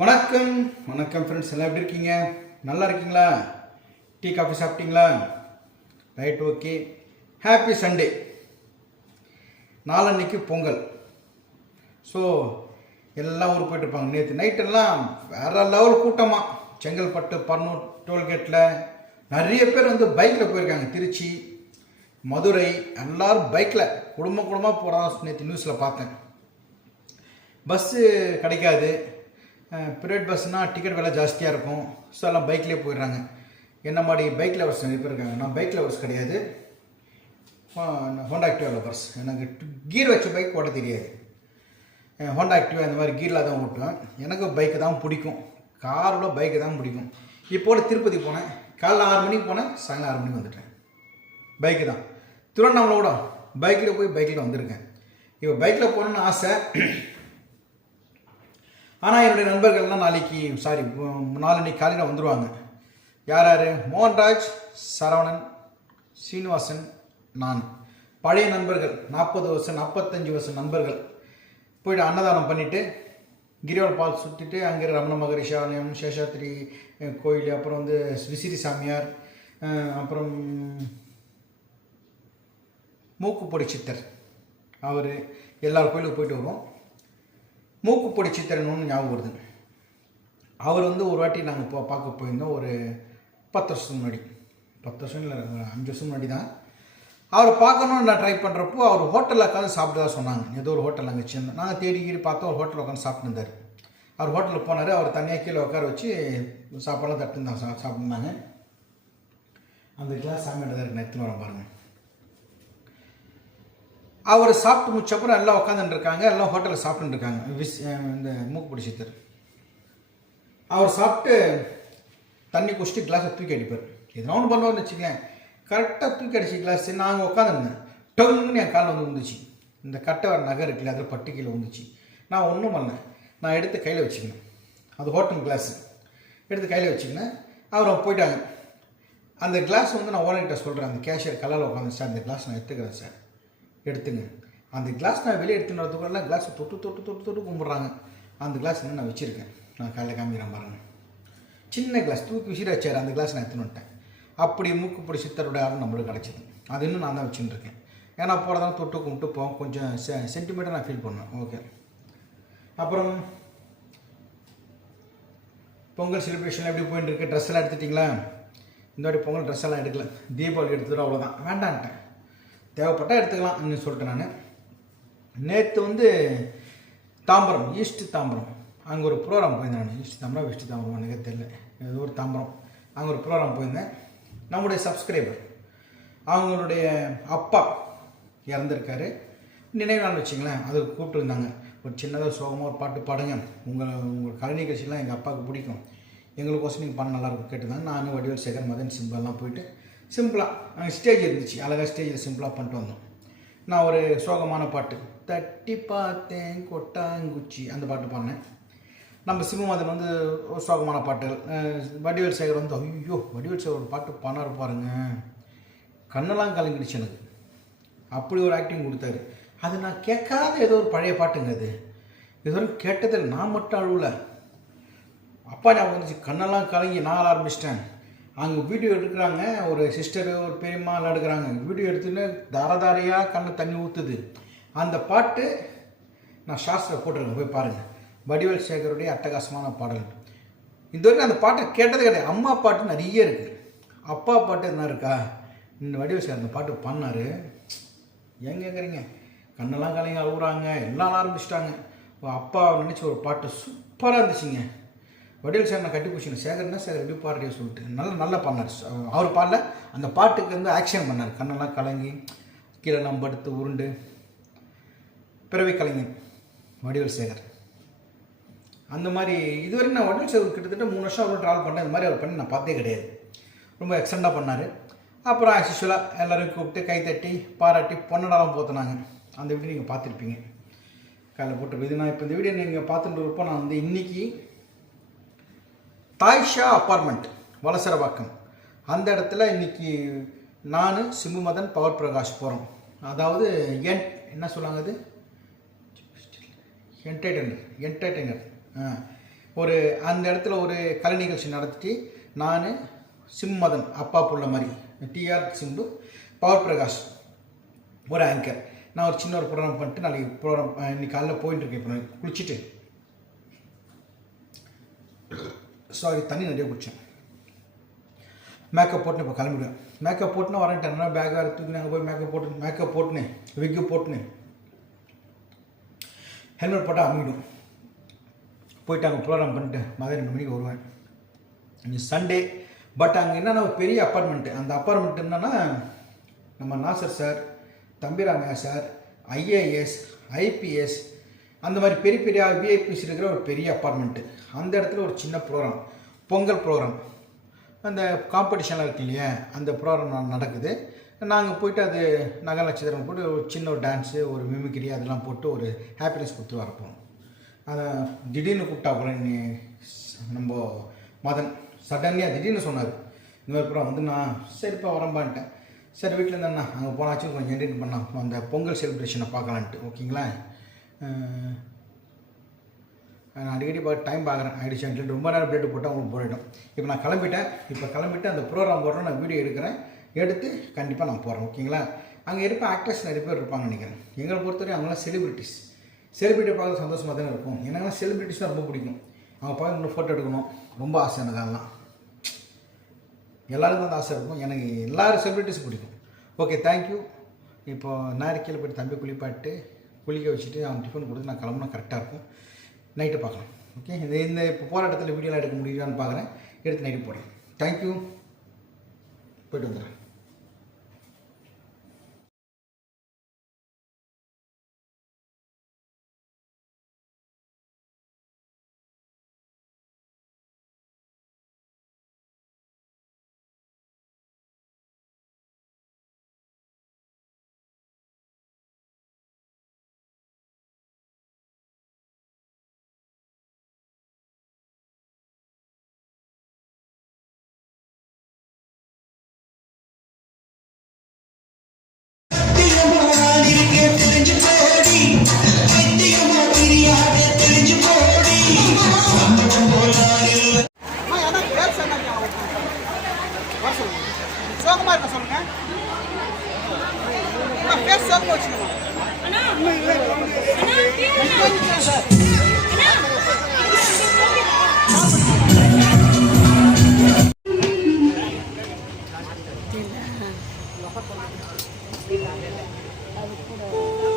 வணக்கம். வணக்கம் ஃப்ரெண்ட்ஸ் எல்லாம் எப்படி இருக்கீங்க? நல்லா இருக்கீங்களா? டீ காஃபி சாப்பிட்டீங்களா? Right okay. ஹாப்பி சண்டே நாளன்னைக்கு பொங்கல். ஸோ எல்லாம் ஊர் போயிட்டு இருப்பாங்க. நேற்று நைட்டெல்லாம் வேற லெவல் கூட்டமாக செங்கல்பட்டு பன்னூர் டோல்கேட்டில் நிறைய பேர் வந்து பைக்கில் போயிருக்காங்க. திருச்சி மதுரை எல்லோரும் பைக்கில் குடும்ப குடும்பமாக போகிறதா நேற்று நியூஸில் பார்த்தேன். பஸ்ஸு கிடைக்காது. ப்ரைவேட் பஸ்னால் டிக்கெட் விலை ஜாஸ்தியாக இருக்கும். ஸோ எல்லாம் பைக்லேயே போயிடுறாங்க. என்ன மாதிரி பைக் லவர்ஸ் நிறைய பேர் இருக்காங்க. நான் பைக் லவர்ஸ் கிடையாது. ஹோண்டா ஆக்டிவா லவர்ஸ் எனக்கு கீர் வச்ச பைக் ஓட்ட தெரியாது. ஹோண்டா ஆக்டிவா இந்த மாதிரி கீரில் தான் ஓட்டுவேன். எனக்கு பைக்கு தான் பிடிக்கும். காரோட பைக்கு தான் பிடிக்கும். இப்போட திருப்பதி போனேன். காலைல ஆறு மணிக்கு போனேன். சாயங்காலம் ஆறு மணிக்கு வந்துட்டேன். பைக்கு தான். திருவண்ணாமலை கூட பைக்கில் போய் பைக்கில் வந்திருக்கேன். இப்போ பைக்கில் போகணுன்னு ஆசை. ஆனால் என்னுடைய நண்பர்கள்லாம் நாளைக்கு சாரி நாளன்னைக்கு காலையில் வந்துடுவாங்க யார் யார் மோகன்ராஜ் சரவணன் சீனிவாசன் நான். பழைய நண்பர்கள் நாற்பது வருஷம் நாற்பத்தஞ்சு வருஷம் நண்பர்கள். போயிட்டு அன்னதானம் பண்ணிவிட்டு கிரிவல் பால் சுற்றிட்டு அங்கே ரமண மகரிஷி ஆலயம் சேஷாத்திரி கோயில் அப்புறம் வந்து விசிறி சாமியார் அப்புறம் மூக்குப்பொடி சித்தர். அவர் எல்லார் கோயிலுக்கு போயிட்டு வருவோம். மூக்குப்பொடி பிடிச்சி தரணும்னு ஞாபகம் வருது. அவர் வந்து ஒரு வாட்டி நாங்கள் போ பார்க்க போயிருந்தோம். ஒரு பத்து வருஷத்துக்கு முன்னாடி. பத்து வருஷம் இல்லை அஞ்சு வருஷம் முன்னாடி தான். அவரை பார்க்கணும்னு நான் ட்ரை பண்ணுறப்போ அவர் ஹோட்டலில் உட்காந்து சாப்பிட்டதா சொன்னாங்க. ஏதோ ஒரு ஹோட்டல் அங்கே சின்ன நாங்கள் தேடி கீடி பார்த்தோம். ஒரு ஹோட்டலில் உட்காந்து சாப்பிட்டுருந்தார். அவர் ஹோட்டலுக்கு போனார். அவர் தனியாக கீழே உட்கார வச்சு சாப்பாடெல்லாம் தட்டுருந்தாங்க சா சாப்பிட்டுருந்தாங்க. அந்த கிளாஸ் சாமியோட தான் இருக்கு. எடுத்துன்னு வரேன் பாருங்கள் அவர் சாப்பிட்டு முடிச்சப்பறம் எல்லாம் உட்காந்துட்டுருக்காங்க எல்லாம் ஹோட்டலில் சாப்பிட்டுருக்காங்க விஸ் இந்த மூக்கு சித்தர் அவர் சாப்பிட்டு தண்ணி குடிச்சிட்டு கிளாஸை தூக்கி அடிப்பார். எதனா ஒன்று பண்ணுவார்னு வச்சுக்கலேன். கரெக்டாக தூக்கி அடிச்சு கிளாஸ் நாங்கள் உட்காந்துருந்தேன் டங்குன்னு என் காலில் வந்து விழுந்துச்சு. இந்த கட்டை வர நகை இருக்குல்ல அதில் பட்டு கீழே விழுந்துச்சு. நான் ஒன்றும் பண்ணேன் நான் எடுத்து கையில் வச்சுக்கினேன். அது ஹோட்டல் கிளாஸு எடுத்து கையில் வச்சுக்கினேன். அவர் போயிட்டாங்க. அந்த கிளாஸ் வந்து நான் ஓனர்கிட்ட சொல்கிறேன் அந்த கேஷியர் கலரில் உட்காந்து சார் அந்த கிளாஸ் நான் எடுத்துக்கிறேன் சார். எடுத்துங்க. அந்த கிளாஸ் நான் வெளியே எடுத்துன்னு வரதுக்குள்ள கிளாஸை தொட்டு தொட்டு தொட்டு தொட்டு கும்பிட்றாங்க. அந்த கிளாஸ் இன்னும் நான் வச்சுருக்கேன். நான் காலையில் காமிக்கிறேன் பாருங்கள் சின்ன கிளாஸ் தூக்கி விசிற வச்சார். அந்த கிளாஸ் நான் எடுத்துன்னு வந்துட்டேன். அப்படி மூக்குப்பொடி சித்தருடைய ஆளும் நம்மளுக்கு கிடச்சிது. அது இன்னும் நான் தான் வச்சுன்னு இருக்கேன். ஏன்னா போகிறதால தொட்டு கும்பிட்டு போவோம். கொஞ்சம் செ சென்டிமீட்டர் நான் ஃபீல் பண்ணுவேன் ஓகே அப்புறம் பொங்கல் செலிப்ரேஷன் எப்படி போயிட்டு இருக்கு? ட்ரெஸ் எல்லாம் எடுத்துட்டிங்களா? இந்த மாதிரி பொங்கல் ட்ரெஸ் எல்லாம் எடுக்கல. தீபாவளி எடுத்துட்டு அவ்வளோதான் வேண்டான்ட்டேன். தேவைப்பட்டால் எடுத்துக்கலாம் அப்படின்னு சொல்லிட்டேன் நான். நேற்று வந்து தாம்பரம் ஈஸ்ட் தாம்பரம். அங்கே ஒரு ப்ரோக்ராம் போயிருந்தேன் நான். ஈஸ்ட் தாம்பரம் வெஸ்ட் தாம்பரம் எனக்கு தெரியல. ஏதோ ஒரு தாம்பரம். அங்கே ஒரு ப்ரோக்ராம் போயிருந்தேன். நம்முடைய சப்ஸ்கிரைபர் அவங்களுடைய அப்பா இறந்துருக்காரு. நினைவு நாள் வச்சிங்களேன் அது கூப்பிட்டுருந்தாங்க. ஒரு சின்னதாக சோகமாக ஒரு பாட்டு பாடுங்க. உங்கள் உங்கள் கலை நிகழ்ச்சியெலாம் எங்கள் அப்பாவுக்கு பிடிக்கும். எங்களுக்கோசம் நீங்கள் பண்ண நல்லாயிருக்கும் கேட்டுருந்தாங்க. நானும் வடிவேல் சேகர் மதன் சிம்பெல்லாம் போயிட்டு சிம்பிளாக நாங்கள் ஸ்டேஜ் இருந்துச்சு. அழகாக ஸ்டேஜில் சிம்பிளாக பண்ணிட்டு வந்தோம். நான் ஒரு சோகமான பாட்டு. தட்டி பார்த்தேன் கொட்டாங்குச்சி. அந்த பாட்டு பாடினேன். நம்ம சிம்மநாதன் வந்து ஒரு சோகமான பாட்டுகள் வடிவேல் சேகர் வந்து ஐயோ வடிவேல் சேகர் ஒரு பாட்டு பாடினார் பாருங்க. கண்ணெல்லாம் கலங்கிடுச்சு எனக்கு. அப்படி ஒரு ஆக்டிங் கொடுத்தாரு. அது நான் கேட்காத ஏதோ ஒரு பழைய பாட்டுங்க அது. இதுவரை கேட்டதில் நான் மட்டும் அழுவல. அப்பா ஞாபகம் வந்துச்சு. கண்ணெல்லாம் கலங்கி நான் ஆரம்பிச்சிட்டேன். அங்கே வீடியோ எடுக்கிறாங்க. ஒரு சிஸ்டரு ஒரு பெரியம்மா எல்லாம் எடுக்கிறாங்க. வீடியோ எடுத்துன்னு தாரதாரையாக தாரையாக தண்ணி ஊற்றுது அந்த பாட்டு நான் ஷார்ட்ஸில் போட்டிருக்கேன். போய் பாருங்கள் வடிவேல் சேகருடைய அட்டகாசமான பாடல். இதுவரைக்கும் அந்த பாட்டை கேட்டதே கிடையாது. அம்மா பாட்டு நிறைய இருக்குது அப்பா பாட்டு என்ன இருக்கா? இந்த வடிவேல் சேகர் அந்த பாட்டு பண்ணார் ஏன் கேட்குறீங்க கண்ணெல்லாம் கலைங்க அழுகுறாங்க எல்லாம் ஆரம்பிச்சிட்டாங்க அப்பா நினச்சி ஒரு பாட்டு சூப்பராக இருந்துச்சுங்க. வடிவேல் சார் நான் கட்டி பிடிச்சேன் சேகர்னா சேகர் எப்படி பாடுறியா சொல்லிட்டு. நல்ல நல்லா பண்ணார் அவர் பாடல. அந்த பாட்டுக்கு வந்து ஆக்ஷன் பண்ணார். கண்ணெல்லாம் கலங்கி கீழெல்லாம் படுத்து உருண்டு. பிறவி கலைஞன் வடிவேல் சேகர். அந்த மாதிரி இதுவரை நான் வடிவேல் சேகர் கிட்டத்தட்ட மூணு வருஷம் அவர் ட்ராவல் பண்ணேன். இந்த மாதிரி அவர் பண்ணி நான் பார்த்தே கிடையாது. ரொம்ப எக்ஸண்டாக பண்ணார். அப்புறம் ஆக்சுவலாக எல்லோரும் கூப்பிட்டு கை தட்டி பாராட்டி பொன்னடாலாம் போத்தினாங்க. அந்த வீடியோ நீங்கள் பார்த்துருப்பீங்க. காலையில் போட்டு இது நான் இப்போ இந்த வீடியோ நீங்கள் பார்த்துட்டு இருப்போம் நான் வந்து இன்றைக்கி தாய்ஷா அப்பார்ட்மெண்ட் வலசரவாக்கம். அந்த இடத்துல இன்னைக்கு நான் சிம்புமதன் பவர் பிரகாஷ் போகிறோம் அதாவது என் என்ன சொல்லுவாங்க அது? என்டர்டைனர் என்டர்டைனர் ஆ. ஒரு அந்த இடத்துல ஒரு கலை நிகழ்ச்சி நடத்திட்டு நான் சிம்மதன் அப்பா புள்ள மாதிரி டிஆர் சிம்பு பவர் பிரகாஷ் ஒரு ஆங்கர் நான் ஒரு சின்ன ஒரு ப்ரோக்ராம் பண்ணிட்டு நாளைக்கு ப்ரோக்ராம் இன்னைக்கு காலைல போயிட்டு இருக்கேன். இப்போ குளிச்சுட்டு சாரி தண்ணி நிறைய குடித்தேன் மேக்கப் போட்டுன்னு இப்போ கிளம்பிடுவேன் மேக்கப் போட்டுன்னு வரேன் என்ன பேக் வேறு தூக்கி நாங்கள் போய் மேக்கப் போட்டு மேக்கப் போட்டுன்னு விக்கு போட்டுன்னு. ஹெல்மெட் போட்டால் அமைடும் போயிட்டு அங்கே ப்ரோக்ராம் பண்ணிட்டு மதியம் ரெண்டு மணிக்கு வருவேன். இங்கே சண்டே பட் அங்கே என்னென்னா ஒரு பெரிய அப்பார்ட்மெண்ட்டு அந்த அப்பார்ட்மெண்ட் என்னென்னா நம்ம Nassar sir Thambi Ramaiah sir IAS IPS அந்த மாதிரி பெரிய பெரிய விஐபிஸ் இருக்கிற ஒரு பெரிய அப்பார்ட்மெண்ட்டு அந்த இடத்துல ஒரு சின்ன ப்ரோக்ராம் பொங்கல் ப்ரோக்ராம் அந்த காம்படிஷன்லாம் இருக்கு இல்லையா? அந்த ப்ரோக்ராம் நடக்குது. நாங்கள் போயிட்டு அது நகை நட்சத்திரம் போட்டு ஒரு சின்ன ஒரு டான்ஸு ஒரு மிமிக்ரி அதெல்லாம் போட்டு ஒரு ஹாப்பினஸ் கொடுத்து வரப்போம் அதை திடீர்னு கூப்பிட்டா கூட நீ நம்ம மதன் சடன்லியாக திடீர்னு சொன்னார். இந்த மாதிரி ப்ரோக்ராம் வந்து நான் சரிப்பா வரம்பான்ட்டேன் சரி வீட்டில் இருந்தேண்ணா அங்கே போனாச்சும் கொஞ்சம் என்டர்டைன் பண்ணலாம். அந்த பொங்கல் செலிப்ரேஷனை பார்க்கலான்ட்டு. ஓகேங்களா நான் அடிக்கடி பார்த்து டைம் பார்க்குறேன். ஆயிடுச்சு. சொல்லிட்டு ரொம்ப நேரம் பிளேட்டு போட்டால் உங்களுக்கு போயிடும் இப்போ நான் கிளம்பிட்டேன். இப்போ கிளம்பிட்டு அந்த ப்ரோக்ராம் போடுறேன். நான் வீடியோ எடுக்கிறேன். எடுத்து கண்டிப்பாக நான் போகிறேன் ஓகேங்களா? அங்கே இருப்ப ஆக்டர்ஸ் நிறைய பேர் இருப்பாங்கன்னு நினைக்கிறேன். எங்களை பொறுத்தவரை அவங்களாம் செலிபிரிட்டிஸ் செலிபிரிட்டி பார்க்க சந்தோஷமாக தானே இருக்கும். எனக்குலாம் செலிபிரிட்டிஸ் தான் ரொம்ப பிடிக்கும். அவங்க பார்க்க இன்னும் ஃபோட்டோ எடுக்கணும். ரொம்ப ஆசை எனக்கு அதெல்லாம். எல்லாருக்கும் அந்த ஆசை இருக்கும். எனக்கு எல்லாரும் செலிபிரிட்டிஸும் பிடிக்கும். ஓகே தேங்க்யூ இப்போ நாரிக்கையில் போய்ட்டு தம்பி குளிப்பாட்டு. குளிக்க வச்சுட்டு அவன் டிஃபன் கொடுத்து நான் கிளம்புனா கரெக்டாக இருக்கும். நைட்டு பார்க்கலாம். ஓகே இந்த இந்த இப்போ போராட்டத்தில் வீடியோலாம் எடுக்க முடியுதான்னு பார்க்குறேன். எடுத்து நைட்டு போடுறேன். தேங்க்யூ போயிட்டு வந்துடுறேன் A pessoa continua. Não, não, Thank you.